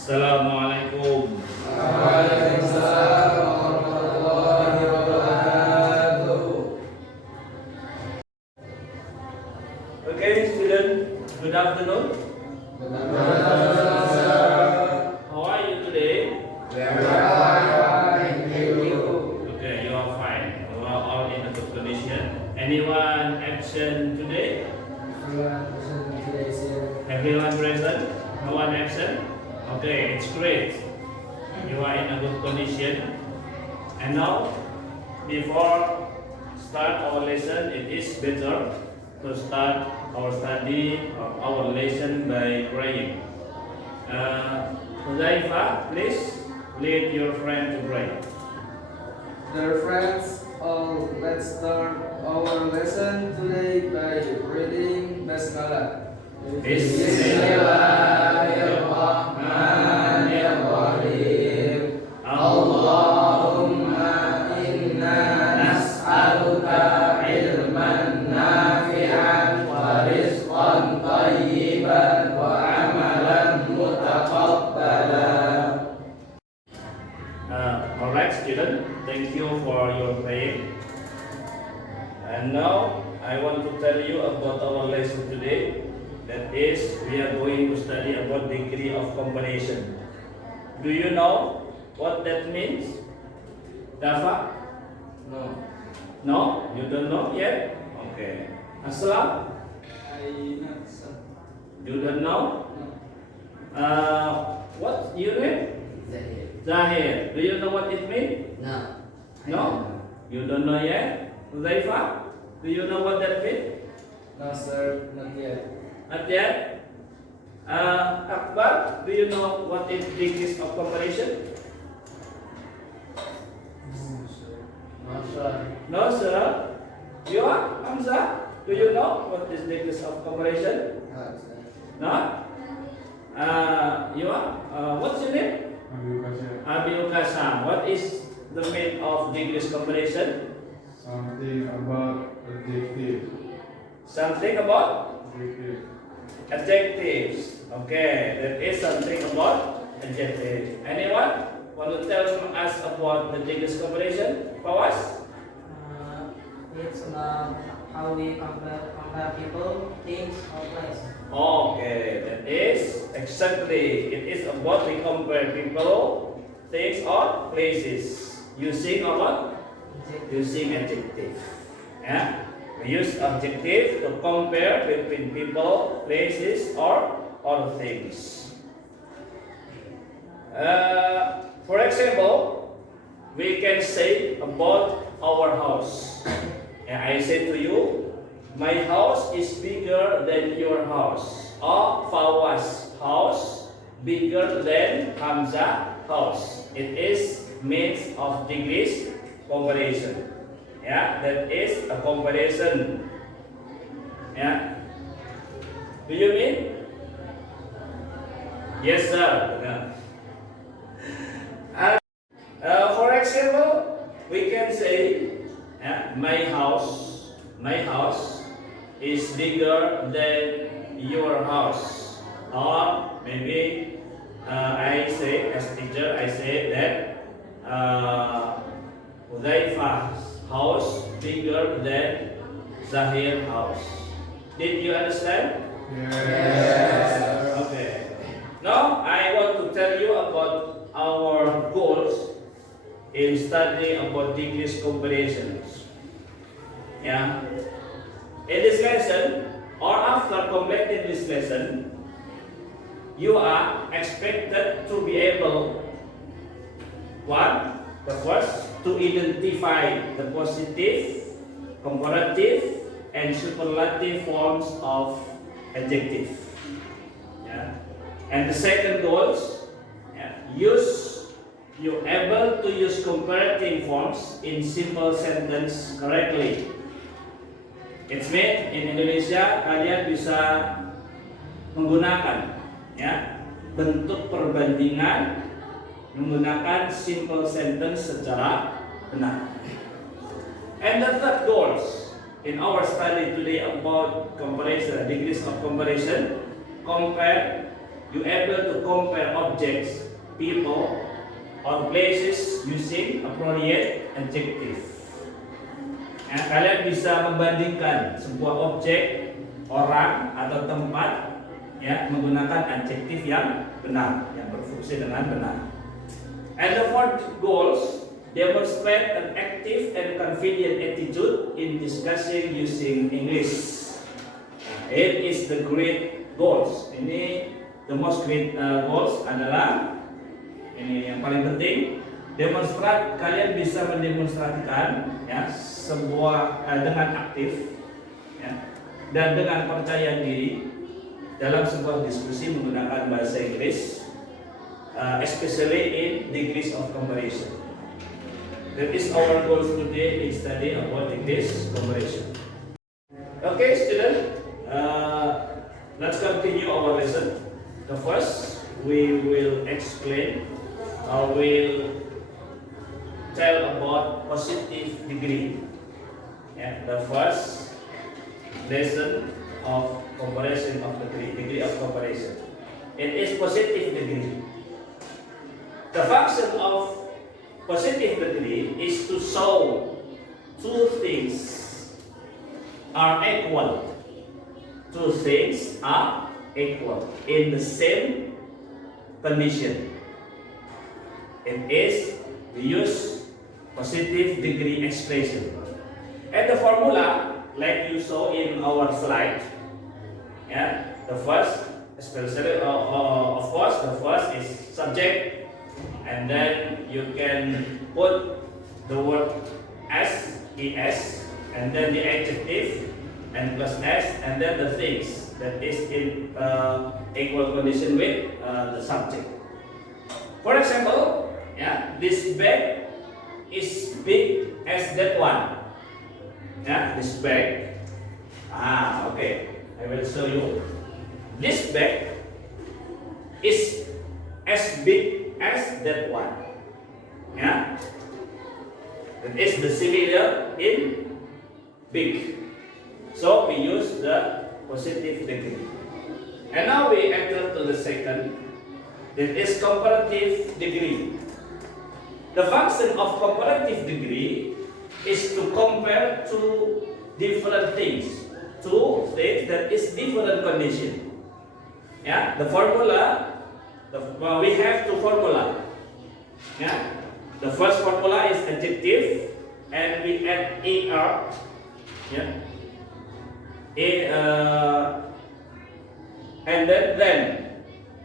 Assalamualaikum. Waalaikumsalam warahmatullahi wabarakatuh. Okay, student, good afternoon. Good afternoon, sir. How are you today? We are fine, thank you. Okay, you are fine. You are all in a good condition. Anyone absent today? Everyone present? No one absent? Okay, it's great. You are in a good condition. And now, before start our lesson, it is better to start our study of our lesson by praying. Huzaifa, please lead your friend to pray. Dear friends, let's start our lesson today by reading Basmalah. Bismillahirrahmanirrahim. Allahumma inna nas'aluka ilman nafi'an wa rizqan tayyiban wa amalan mutaqabbalan. Alright, student, thank you for your praying. And now I want to tell you about our lesson today. That is, we are going to study about degree of comparison. Do you know what that means? Dafa? No. No? You don't know yet? Okay. Aslam? You don't know? What you name? Zahir. Do you know what it means? No. No? You don't know yet? Huzaifa? Do you know what that means? No, sir, not yet. Not yet? Akbar, do you know what is degrees of comparison? No, sir. No, sir. You are? Hamza? Do you know what is degrees of comparison? No, sir. No? You are? What's your name? Abiul Kasam. What is the meaning of degrees comparison? Something about adjective. Something about Adjective. adjectives. Okay, that is something about adjectives. Anyone want to tell us about the degrees comparison? Fawas? It's how we compare people, things, or place. Okay, that is exactly. It is about we compare people, things, or places using what? Using adjective. Yeah, we use adjective to compare between people, places, or things. For example, we can say about our house. And I say to you, my house is bigger than your house. Or Fawaz house bigger than Hamza house. It is means of degrees comparison. Yeah, that is a comparison. Yeah. Do you mean? Yes, sir. Yeah. For example, we can say, my house is bigger than your house. Or maybe I say, as teacher, I say that Huzaifa's house bigger than Zahir's house. Did you understand? Yes. Okay. Now I want to tell you about our goals in studying about degrees comparisons. Yeah. In this lesson, or after completing this lesson, you are expected to be able, one, the first, to identify the positive, comparative, and superlative forms of adjective. Yeah. And the second goals, you able to use comparative forms in simple sentence correctly. It means in Indonesia kalian bisa menggunakan bentuk perbandingan menggunakan simple sentence secara benar. And the third goals in our study today about comparison, degrees of comparison, compare you able to compare objects, people, or places using appropriate adjective. Kalian bisa membandingkan sebuah objek, orang, atau tempat ya menggunakan adjektif yang benar, yang berfungsi dengan benar. And the fourth goals demonstrate an active and confident attitude in discussing using English. It is the great goals. Ini the most great goals adalah ini yang paling penting. Kalian bisa mendemonstrasikan ya sebuah dengan aktif ya, dan dengan percaya diri dalam sebuah diskusi menggunakan bahasa Inggris, especially in degrees of comparison. That is our goals today in study about English comparison. Okay, student, let's continue our lesson. The first, we will explain, will tell about positive degree. Yeah, the first lesson of comparison of degree of comparison. It is positive degree. The function of positive degree is to show two things are equal. Two things are equal in the same condition. It is we use positive degree expression. And the formula, like you saw in our slide, yeah, the first, especially of course, the first is subject, and then you can put the word es, and then the adjective, and plus s, and then the things that is in equal condition with the subject. For example, yeah, this bag is big as that one. Yeah, this bag. Okay. I will show you. This bag is as big as that one. Yeah. That is the similar in big. So we use the positive degree. And now we enter to the second. That is comparative degree. The function of comparative degree is to compare two different things, two things that is different condition. Yeah, the formula, we have two formula. Yeah, the first formula is adjective, and we add er. Yeah, and then.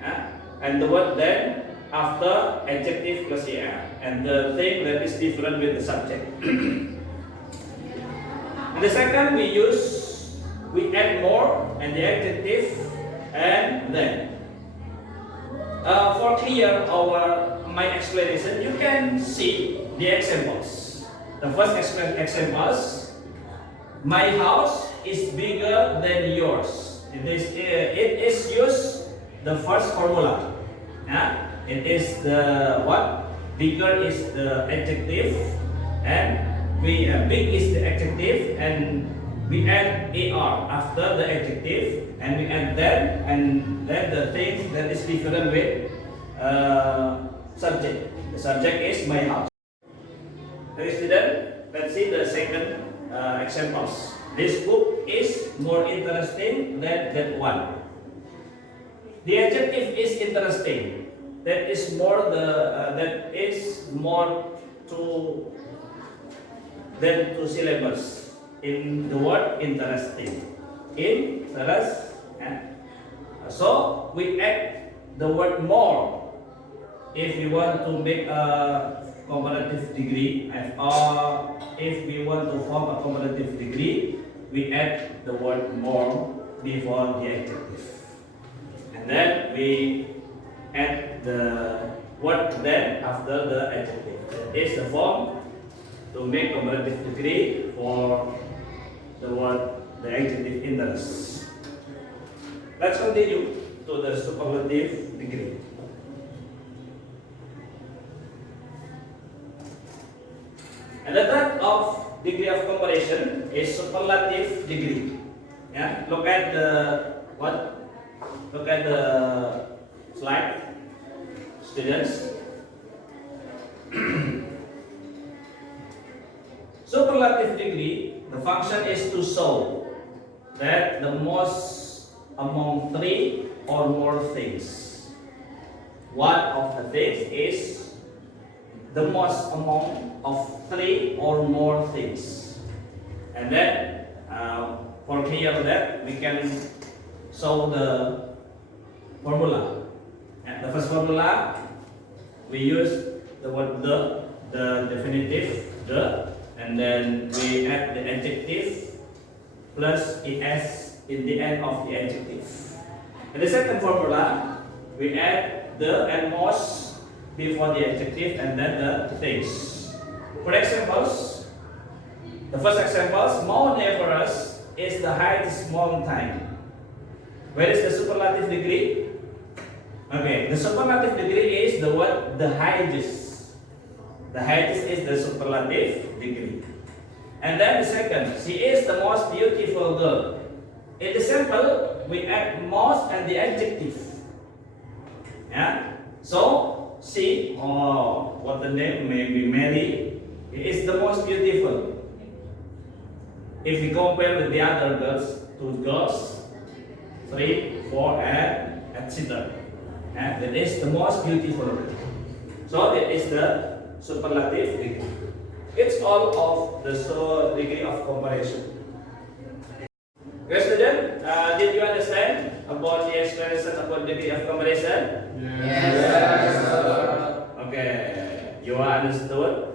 Yeah, and the word then after adjective plus er, and the thing that is different with the subject. In the second, we add more and the adjective and then. For clear my explanation, you can see the examples. The first examples: my house is bigger than yours. It is used the first formula. Yeah? It is the what? Bigger is the adjective, and big is the adjective, and we add er after the adjective, and we add then, and then the thing that is different with subject. The subject is my house. Okay, student, let's see the second examples. This book is more interesting than that one. The adjective is interesting. That is more than two syllables in the word interesting. Interest. So we add the word more if we want to make a comparative degree, or if we want to form a comparative degree, we add the word more before the adjective, and then we add the word then after the adjective. That is the form to make comparative degree for the adjective interest. Let's continue to the superlative degree. And the third of degree of comparison is superlative degree. Yeah, look at the slide, students. Superlative degree, the function is to show that the most among three or more things. One of the things is the most among of three or more things. And then for clear that we can show the formula. And the first formula we use the word the definitive the, and then we add the adjective plus es in the end of the adjective. And the second formula we add the and most before the adjective and then the things. For examples, the first example, Mount Everest is the highest mountain. Where is the superlative degree? Okay, the superlative degree is the word the highest. The highest is the superlative degree. And then the second, she is the most beautiful girl. In the sample, we add most and the adjective. Yeah. So she, or what the name may be, Mary, is the most beautiful. If we compare with the other girls, 2 girls, 3, 4, and etc. And that is the most beautiful. So that is the superlative degree. It's all of the degree of comparison. Okay, student, did you understand about the explanation about degree of comparison? Yes, sir. Okay, you understood.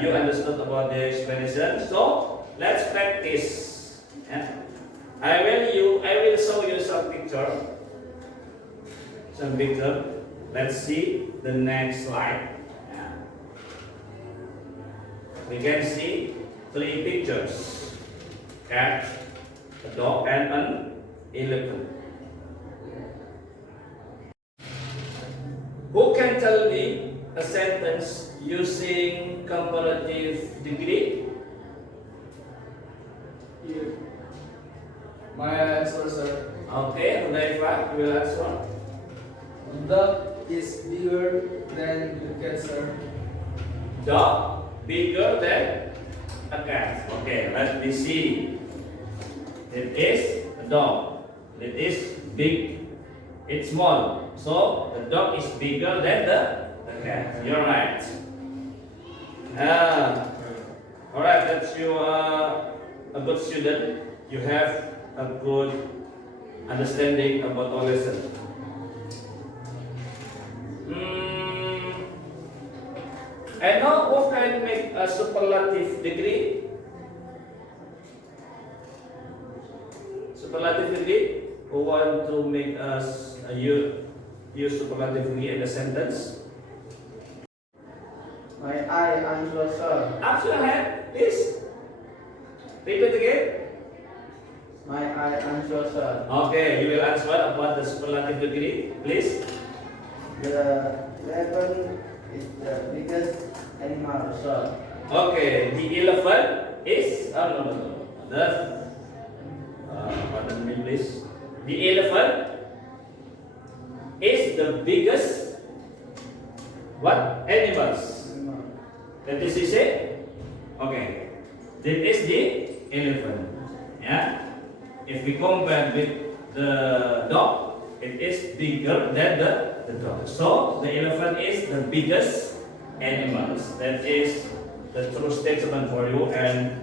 You understood about the explanation. So let's practice. Yeah. I will show you some picture. Let's see the next slide. Yeah. We can see 3 pictures: cat, a dog, and an elephant. Who can tell me a sentence using comparative degree? Here. My answer, sir. Okay, Hudaifa, you will answer. Duck is bigger than the cat, sir. Dog bigger than a cat. Okay, let me see. It is a dog. It is big. It's small. So the dog is bigger than the cat. You're right. Alright, that's you a good student. You have a good understanding about our lesson. And now who can make a superlative degree? Superlative degree? Who want to make us use superlative degree in a sentence? My eye answer, sir. Up your hand, please. Repeat again. My eye answer, sir. Okay, you will answer about the superlative degree, please. The elephant is the biggest animal, sir. Okay, the elephant is pardon me, please. The elephant is the biggest what animals? That is to say, okay, that is the elephant. Yeah. If we compare with the dog, it is bigger than the dog. So the elephant is the biggest animals. That is the true statement for you, and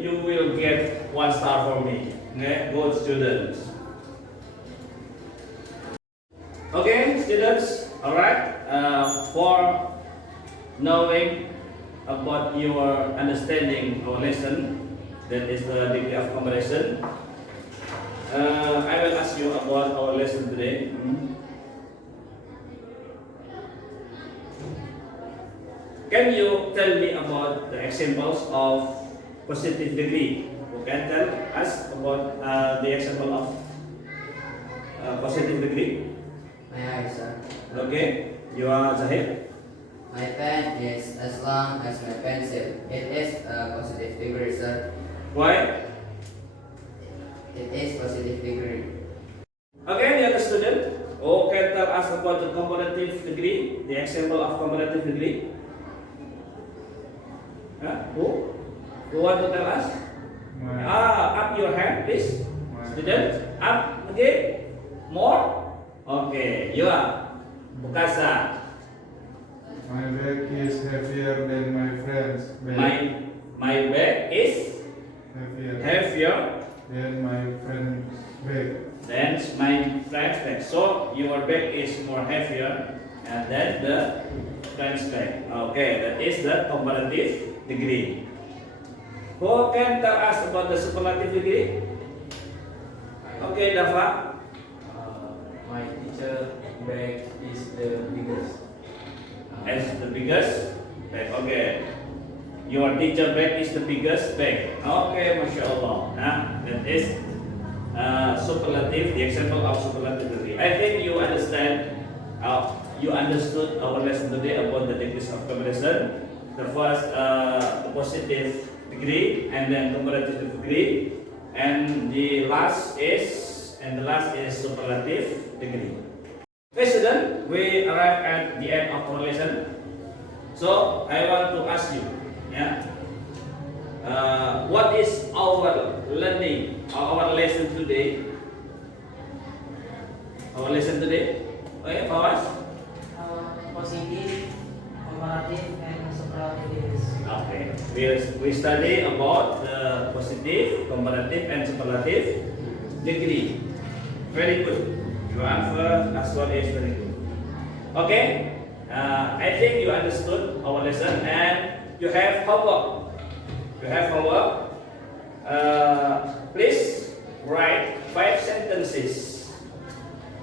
you will get 1 star for me. Okay, good students. Okay, students. All right. For knowing about your understanding our lesson, that is the degree of comparison. I will ask you about our lesson today. Can you tell me about the examples of positive degree? Who can tell us about the example of positive degree? My eyes, sir. Okay, you are Zahid. My pen is as long as my pencil. It is a positive degree, sir. Why? It is positive degree. Okay, the other student. about the comparative degree? The example of comparative degree? Who? Who want to tell us? Up your hand, please. Student, up again. More? Okay, you are. Bukasa. My bag is heavier than my friend's bag. My bag is heavier than my friend's bag. than my friend's bag. So your bag is more heavier than the friend's bag. Okay, that is the comparative degree. Who can tell us about the superlative degree? Okay, Dava. My teacher bag is the biggest. As the biggest bag. Okay. Your teacher bag is the biggest bag. Okay, Masya Allah. That is superlative, the example of superlative degree. I think you understand, you understood our lesson today about the degrees of comparison. The first, the positive degree, and then comparative degree, and the last is superlative degree. Okay, student, we arrive at the end of our lesson. So I want to ask you, what is our learning, our lesson today? Our lesson today, okay, Fawas? Positive, comparative, and superlative degrees. Okay, we study about the positive, comparative, and superlative degree. Very good. Your answer last one is very good. Okay, I think you understood our lesson and you have homework. Please write 5 sentences.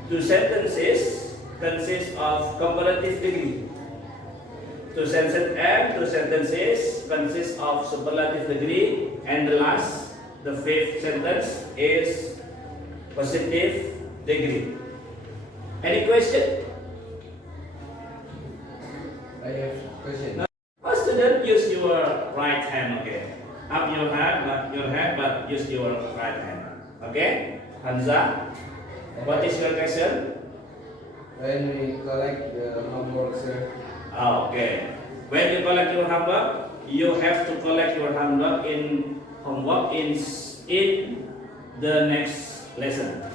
2 sentences consist of comparative degree. 2 sentences consist of superlative degree, and the last, the 5th sentence is positive degree. Any question? I have question. First, student, use your right hand. Okay, up your hand, but use your right hand. Okay, Hamza, what is your question? When we collect the homework, sir. Okay, when you collect your homework, you have to collect your homework in the next lesson.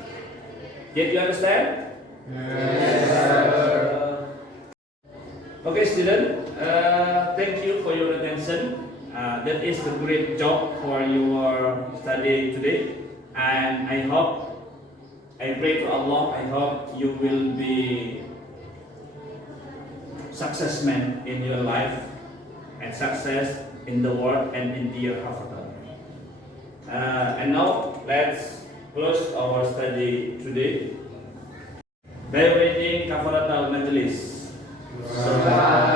Did you understand? Yes. Okay, student, thank you for your attention. That is a great job for your study today, and I pray to Allah, I hope you will be success man in your life and success in the world and in your hospital. And now let's close our study today by reading Kafaratul Majlis. Subhanallah.